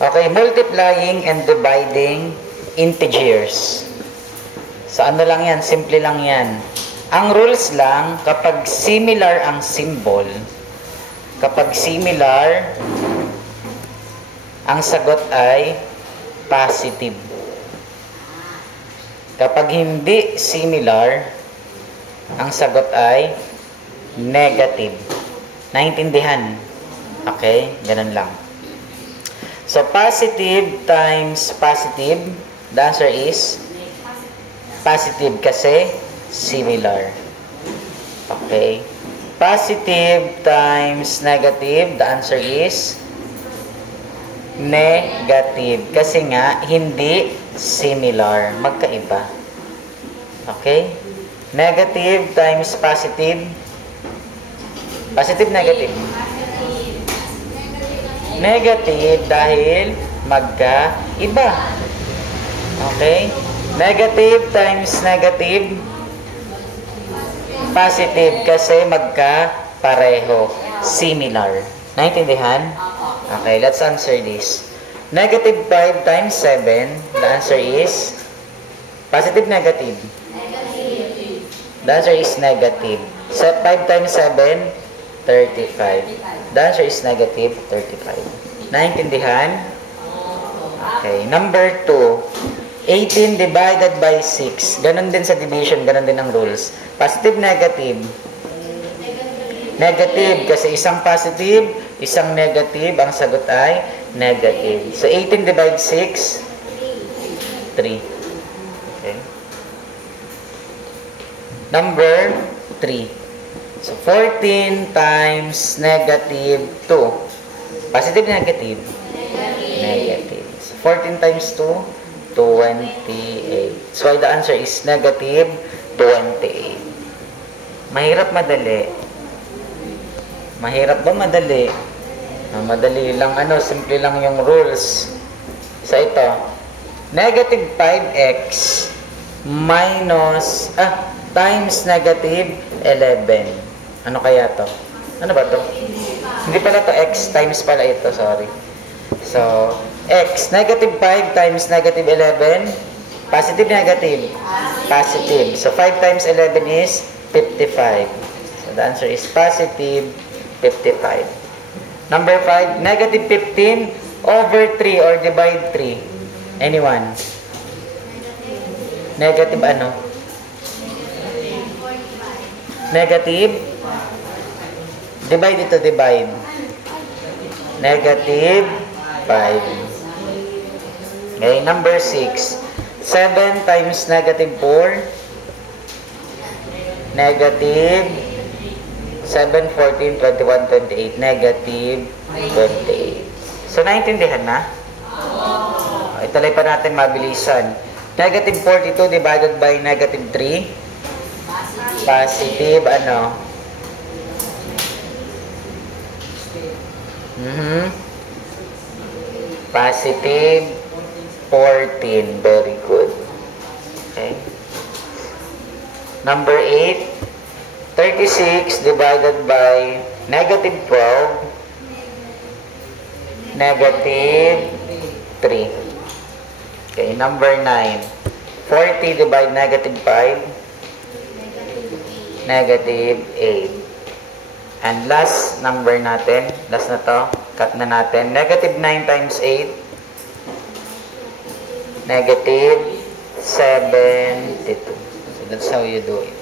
Okay, multiplying and dividing integers. So, ano lang yan? Simple lang yan. Ang rules lang, kapag similar ang symbol, ang sagot ay positive. Kapag hindi similar, ang sagot ay negative. Naintindihan? Okay? Ganun lang. So, positive times positive, the answer is positive kasi similar. Okay? Positive times negative, the answer is negative. Kasi nga, hindi similar. Magkaiba. Okay? Negative times positive. Positive, negative. Negative dahil magkaiba. Okay? Negative times negative. Positive kasi magkapareho. Similar. Naintindihan? Okay, let's answer this. Negative 5 times 7, the answer is positive, negative? Negative. The answer is negative. So, 5 times 7, 35. The answer is negative 35. Naintindihan? Okay, number 2. 18 divided by 6. Ganon din sa division, ganon din ang rules. Positive, negative? Negative. Kasi isang positive, isang negative. Ang sagot ay negative. So, 18 divided 6? 3. Okay. Number 3. So, 14 times negative 2. Positive, negative? Negative. So, 14 times 2? 28. So, the answer is negative 28. Mahirap, madali? Mahirap ba, madali? Madali lang, simple lang yung rules. So, ito. Negative 5x minus, times negative 11. Ano kaya to? Ano ba to? Hindi pala to x, times pala ito, sorry. So, x, negative 5 times negative 11, positive, negative? Positive. So, 5 times 11 is 55. So, the answer is positive 55. Number 5, negative 15 over 3 or divide 3. Anyone? Negative ano? Negative? Divide ito, divide. Negative 5. Okay, number 6. 7 times negative 4. Negative 7, 14, 21, 28. Negative 28. So, naintindihan na? Italay pa natin mabilisan. Negative 42 divided by negative 3. Positive, ano? Positive 14. Very good. Okay. Number 8. 36 divided by negative 12. Negative 3. Okay. Number 9. 40 divided negative 5. Negative 8. And last number natin, last na to, cut na natin. Negative 9 times 8. Negative 72. So that's how you do it.